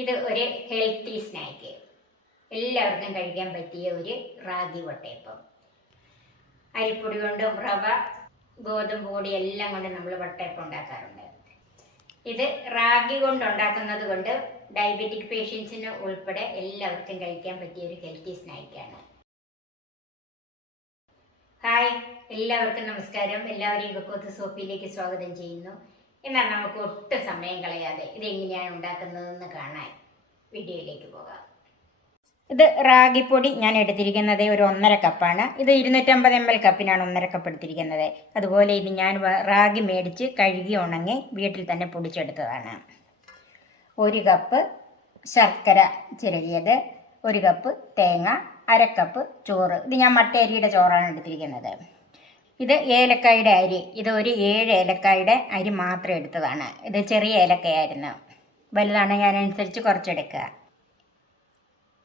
ഇത് ഒരു healthy snack, എല്ലാവർക്കും കഴിക്കാൻ പറ്റിയ ഒരു റാഗി വട്ടയപ്പം. അരിപ്പൊടി കൊണ്ടും റവ, ഗോതമ്പ് പൊടി എല്ലാം കൊണ്ട് നമ്മൾ വട്ടയപ്പം ഉണ്ടാക്കാറുണ്ട്. ഇത് റാഗി കൊണ്ടുണ്ടാക്കുന്നത് കൊണ്ട് ഡയബറ്റിക് പേഷ്യൻസിന് ഉൾപ്പെടെ എല്ലാവർക്കും കഴിക്കാൻ പറ്റിയ ഒരു ഹെൽത്തി സ്നാക്കാണ്. ഹായ്, എല്ലാവർക്കും നമസ്കാരം. എല്ലാവരെയും കൊക്കോത്ത് സോപ്പിയിലേക്ക് സ്വാഗതം ചെയ്യുന്നു. എന്നാൽ നമുക്ക് ഒട്ടും സമയം കളയാതെ ഇതെങ്ങനെയാണ് ഉണ്ടാക്കുന്നതെന്ന് കാണാൻ വീഡിയോയിലേക്ക് പോകാം. ഇത് റാഗിപ്പൊടി ഞാൻ എടുത്തിരിക്കുന്നത് ഒരു 1.5 കപ്പാണ്. ഇത് 250 ml കപ്പിനാണ് 1.5 കപ്പ് എടുത്തിരിക്കുന്നത്. അതുപോലെ ഇത് ഞാൻ റാഗി മേടിച്ച് കഴുകി ഉണങ്ങി വീട്ടിൽ തന്നെ പൊടിച്ചെടുത്തതാണ്. 1 കപ്പ് ശർക്കര ചിരകിയത്, 1 കപ്പ് തേങ്ങ, 1/2 കപ്പ് ചോറ്. ഇത് ഞാൻ മട്ടയരിയുടെ ചോറാണ് എടുത്തിരിക്കുന്നത്. ഇത് ഏലക്കായുടെ അരി, ഇത് ഒരു 7 ഏലക്കായുടെ അരി മാത്രം എടുത്തതാണ്. ഇത് ചെറിയ ഏലക്കയായിരുന്നു, വലുതാണെങ്കിൽ അതിനനുസരിച്ച് കുറച്ചെടുക്കുക.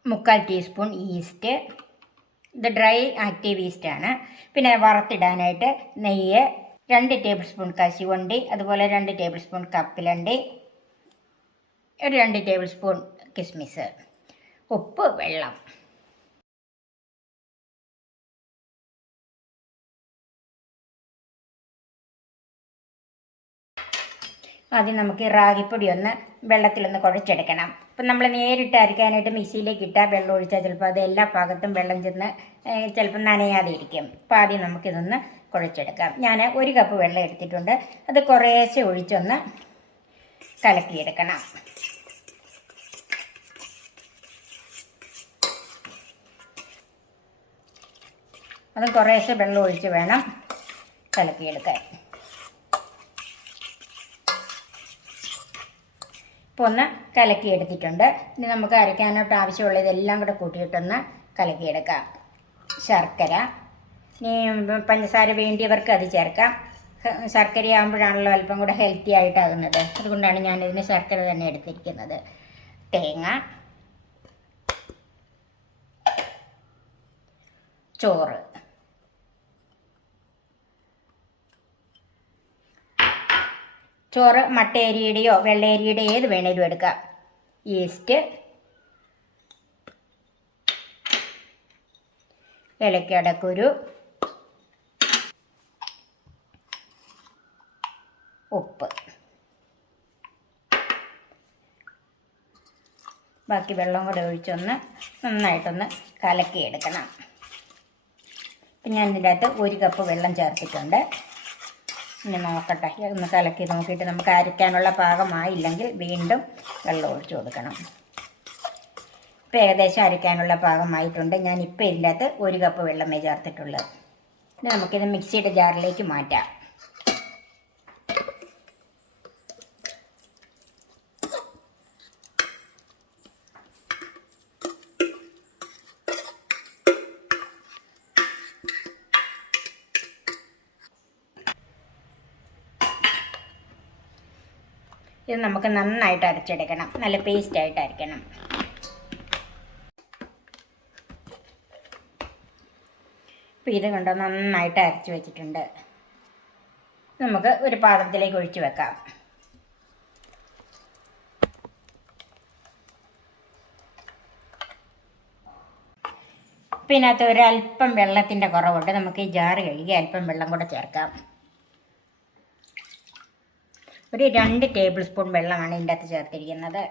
3/4 ടീസ്പൂൺ ഈസ്റ്റ്, ഇത് ഡ്രൈ ആക്റ്റീവ് ഈസ്റ്റാണ്. പിന്നെ വറുത്തിടാനായിട്ട് നെയ്യ്, 2 ടേബിൾ സ്പൂൺ കശുവണ്ടി, അതുപോലെ 2 ടേബിൾ സ്പൂൺ കപ്പലണ്ടി, ഒരു 2 ടേബിൾ സ്പൂൺ കിസ്മിസ്, ഉപ്പ്, വെള്ളം. ആദ്യം നമുക്ക് റാഗിപ്പൊടി ഒന്ന് വെള്ളത്തിലൊന്ന് കുഴച്ചെടുക്കണം. അപ്പം നമ്മൾ നേരിട്ട് അരയ്ക്കാനായിട്ട് മിക്സിയിലേക്ക് ഇട്ടാൽ വെള്ളം ഒഴിച്ചാൽ ചിലപ്പോൾ അത് എല്ലാ ഭാഗത്തും വെള്ളം ചെന്ന് ചിലപ്പോൾ നനയാതെ ഇരിക്കും. അപ്പോൾ ആദ്യം നമുക്കിതൊന്ന് കുഴച്ചെടുക്കാം. ഞാൻ 1 കപ്പ് വെള്ളം എടുത്തിട്ടുണ്ട്. അത് കുറേശ്ശെ ഒഴിച്ചൊന്ന് കലക്കിയെടുക്കണം. അതും കുറേശ്ശെ വെള്ളം ഒഴിച്ച് വേണം കലക്കിയെടുക്കാൻ. ഇപ്പോൾ ഒന്ന് കലക്കിയെടുത്തിട്ടുണ്ട്. ഇനി നമുക്ക് അരയ്ക്കാനായിട്ട് ആവശ്യമുള്ള ഇതെല്ലാം കൂടെ കൂട്ടിയിട്ടൊന്ന് കലക്കിയെടുക്കാം. ശർക്കര, ഇനി പഞ്ചസാര വേണ്ടിയവർക്ക് അത് ചേർക്കാം. ശർക്കര ആകുമ്പോഴാണല്ലോ അല്പം കൂടെ ഹെൽത്തി ആയിട്ടാകുന്നത്, അതുകൊണ്ടാണ് ഞാനിതിന് ശർക്കര തന്നെ എടുത്തിരിക്കുന്നത്. തേങ്ങ, ചോറ്, ചോറ് മട്ടയരിയുടെയോ വെള്ളയരിയുടെയോ ഏത് വേണേലും എടുക്കാം. ഈസ്റ്റ്, ഏലക്കടക്കുരു, ഉപ്പ്, ബാക്കി വെള്ളം കൂടെ ഒഴിച്ചൊന്ന് നന്നായിട്ടൊന്ന് കലക്കിയെടുക്കണം. ഇപ്പം ഞാൻ ഇതിൻ്റെ അകത്ത് 1 കപ്പ് വെള്ളം ചേർത്തിട്ടുണ്ട്. ഇനി നോക്കട്ടെ, ഒന്ന് കലക്കി നോക്കിയിട്ട് നമുക്ക് അരയ്ക്കാനുള്ള പാകമായില്ലെങ്കിൽ വീണ്ടും വെള്ളം ഒഴിച്ചു കൊടുക്കണം. ഇപ്പം ഏകദേശം അരയ്ക്കാനുള്ള പാകമായിട്ടുണ്ട്. ഞാനിപ്പോൾ ഇതിനകത്ത് 1 കപ്പ് വെള്ളമേ ചേർത്തിട്ടുള്ളൂ. ഇനി നമുക്കിത് മിക്സിയുടെ ജാറിലേക്ക് മാറ്റാം. ഇത് നമുക്ക് നന്നായിട്ട് അരച്ചെടുക്കണം, നല്ല പേസ്റ്റായിട്ട് അരയ്ക്കണം. അപ്പോൾ ഇത് കണ്ടോ നന്നായിട്ട് അരച്ച് വെച്ചിട്ടുണ്ട്. നമുക്ക് ഒരു പാത്രത്തിലേക്ക് ഒഴിച്ച് വെക്കാം. പിന്നെ അത് ഒരല്പം വെള്ളത്തിൻ്റെ കുറവുണ്ട്. നമുക്ക് ഈ ജാറ് കഴുകി അല്പം വെള്ളം കൂടെ ചേർക്കാം. ഒരു 2 ടേബിൾ സ്പൂൺ വെള്ളമാണ് ഇതിൻ്റെ അകത്ത് ചേർത്തിരിക്കുന്നത്.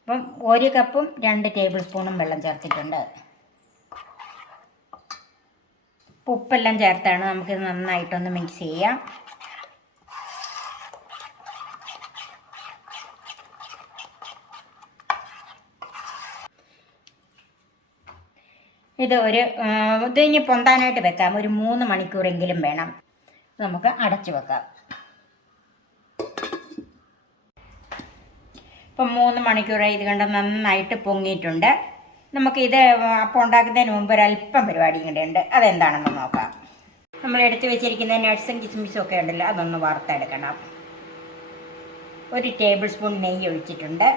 അപ്പം 1 കപ്പും 2 ടേബിൾ സ്പൂണും വെള്ളം ചേർത്തിട്ടുണ്ട്. ഉപ്പെല്ലാം ചേർത്താണ് നമുക്കിത് നന്നായിട്ടൊന്ന് മിക്സ് ചെയ്യാം. ഇത് ഇനി പൊന്താനായിട്ട് വെക്കാം. ഒരു 3 മണിക്കൂറെങ്കിലും വേണം. നമുക്ക് അടച്ചു വെക്കാം. ഇപ്പം 3 മണിക്കൂറായി. ഇത് കണ്ട് നന്നായിട്ട് പൊങ്ങിയിട്ടുണ്ട്. നമുക്കിത് അപ്പം ഉണ്ടാക്കുന്നതിന് മുമ്പ് ഒരല്പം പരിപാടി ഇങ്ങനെയുണ്ട്. അതെന്താണെന്ന് നോക്കാം. നമ്മൾ എടുത്ത് വെച്ചിരിക്കുന്ന നട്ട്സും കിസ്മിസും ഒക്കെ ഉണ്ടല്ലോ, അതൊന്ന് വറുത്തെടുക്കണം. 1 ടേബിൾ സ്പൂൺ നെയ്യ് ഒഴിച്ചിട്ടുണ്ട്.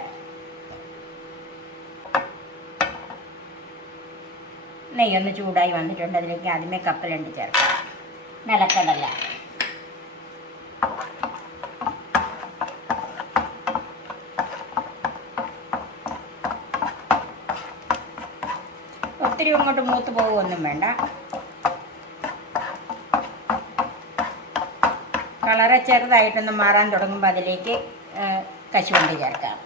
നെയ്യൊന്ന് ചൂടായി വന്നിട്ടുണ്ട്. അതിലേക്ക് ആദ്യമേ കപ്പലണ്ടി ചേർക്കാം. നിലക്കടല, ഒത്തിരി അങ്ങോട്ട് മൂത്ത് പോകുമൊന്നും വേണ്ട. കളറ് ചെറുതായിട്ടൊന്ന് മാറാൻ തുടങ്ങുമ്പോൾ അതിലേക്ക് കശുവണ്ടി ചേർക്കാം.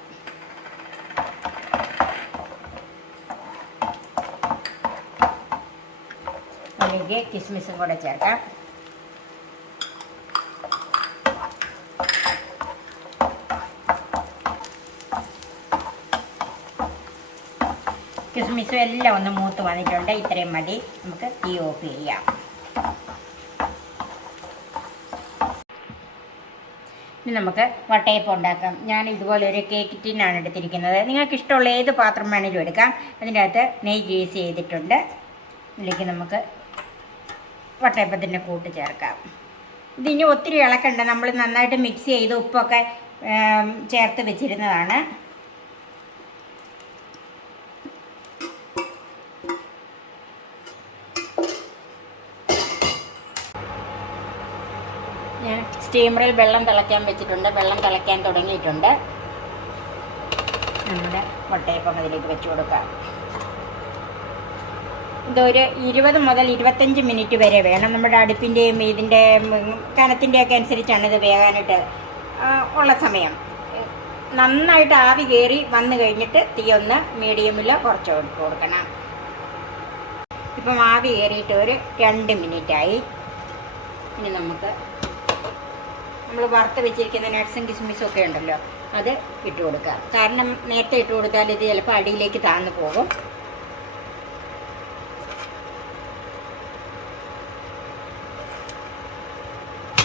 അതിലേക്ക് കിസ്മിസും കൂടെ ചേർക്കാം. കിസ്മിസും എല്ലാം ഒന്ന് മൂത്ത് വന്നിട്ടുണ്ട്. ഇത്രയും മതി. നമുക്ക് തീ ഓഫ് ചെയ്യാം. ഇനി നമുക്ക് വട്ടയപ്പം ഉണ്ടാക്കാം. ഞാൻ ഇതുപോലെ ഒരു കേക്ക് ടിന്നാണ് എടുത്തിരിക്കുന്നത്. നിങ്ങൾക്ക് ഇഷ്ടമുള്ള ഏത് പാത്രം വേണമെങ്കിലും എടുക്കാം. അതിൻ്റെ അകത്ത് നെയ്യ് ഗ്രീസ് ചെയ്തിട്ടുണ്ട്. ഇതിലേക്ക് നമുക്ക് വട്ടയപ്പത്തിൻ്റെ കൂട്ട് ചേർക്കാം. ഇതിനി ഒത്തിരി ഇളക്കണ്ട. നമ്മൾ നന്നായിട്ട് മിക്സ് ചെയ്ത് ഉപ്പൊക്കെ ചേർത്ത് വെച്ചിരുന്നതാണ്. ഞാൻ സ്റ്റീമറിൽ വെള്ളം തിളയ്ക്കാൻ വെച്ചിട്ടുണ്ട്. വെള്ളം തിളയ്ക്കാൻ തുടങ്ങിയിട്ടുണ്ട്. നമ്മുടെ വട്ടയപ്പം അതിലേക്ക് വെച്ച് കൊടുക്കാം. ഇതൊരു 20 മുതൽ 25 മിനിറ്റ് വരെ വേണം. നമ്മുടെ അടുപ്പിൻ്റെയും ഇതിൻ്റെ കനത്തിൻ്റെയൊക്കെ അനുസരിച്ചാണ് ഇത് വേകാനായിട്ട് ഉള്ള സമയം. നന്നായിട്ട് ആവി കയറി വന്നു കഴിഞ്ഞിട്ട് തീ ഒന്ന് മീഡിയമിലോ കുറച്ച് കൊടുക്കണം. ഇപ്പം ആവി കയറിയിട്ട് ഒരു 2 മിനിറ്റായി. ഇനി നമുക്ക് നമ്മൾ വറുത്ത് വെച്ചിരിക്കുന്ന നട്ട്സും കിസ്മിസും ഒക്കെ ഉണ്ടല്ലോ, അത് ഇട്ട് കൊടുക്കുക. കാരണം നേരത്തെ ഇട്ട് കൊടുത്താൽ ഇത് ചിലപ്പോൾ അടിയിലേക്ക് താഴ്ന്നു പോകും.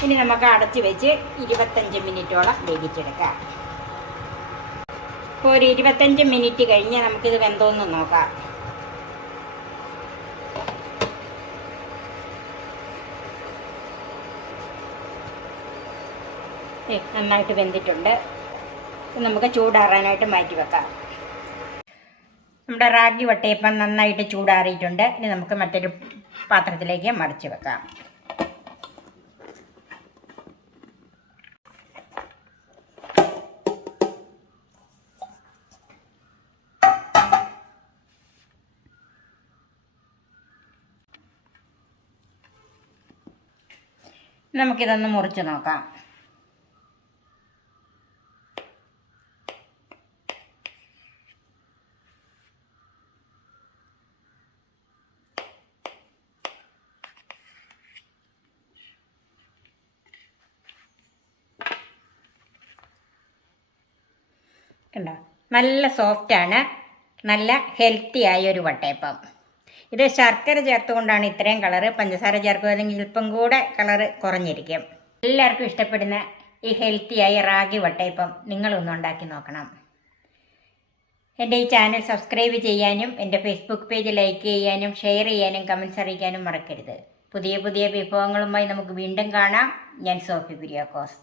ഇനി നമുക്ക് അടച്ച് വെച്ച് 25 മിനിറ്റോളം വേവിച്ചെടുക്കാം. ഇപ്പോൾ ഒരു 25 മിനിറ്റ് കഴിഞ്ഞ് നമുക്കിത് വെന്തോന്ന് നോക്കാം. നന്നായിട്ട് വെന്തിട്ടുണ്ട്. നമുക്ക് ചൂടാറാനായിട്ട് മാറ്റി വെക്കാം. നമ്മുടെ റാഗി വട്ടയപ്പം നന്നായിട്ട് ചൂടാറിയിട്ടുണ്ട്. ഇനി നമുക്ക് മറ്റൊരു പാത്രത്തിലേക്ക് മറിച്ച് വെക്കാം. നമുക്കിതൊന്ന് മുറിച്ച് നോക്കാം. കണ്ടോ, നല്ല സോഫ്റ്റാണ്. നല്ല ഹെൽത്തി ആയ ഒരു വട്ടയപ്പം. ഇത് ശർക്കര ചേർത്തുകൊണ്ടാണ് ഇത്രയും കളറ്. പഞ്ചസാര ചേർക്കുകയാണെങ്കിൽ ഇപ്പം കൂടെ കളറ് കുറഞ്ഞിരിക്കും. എല്ലാവർക്കും ഇഷ്ടപ്പെടുന്ന ഈ ഹെൽത്തിയായ റാഗി വട്ടയപ്പം നിങ്ങളൊന്ന് ഉണ്ടാക്കി നോക്കണം. എൻ്റെ ഈ ചാനൽ സബ്സ്ക്രൈബ് ചെയ്യാനും എൻ്റെ ഫേസ്ബുക്ക് പേജ് ലൈക്ക് ചെയ്യാനും ഷെയർ ചെയ്യാനും കമൻറ്റ്സ് അറിയിക്കാനും മറക്കരുത്. പുതിയ പുതിയ വിഭവങ്ങളുമായി നമുക്ക് വീണ്ടും കാണാം. ഞാൻ സോഫി കുര്യാക്കോസ്.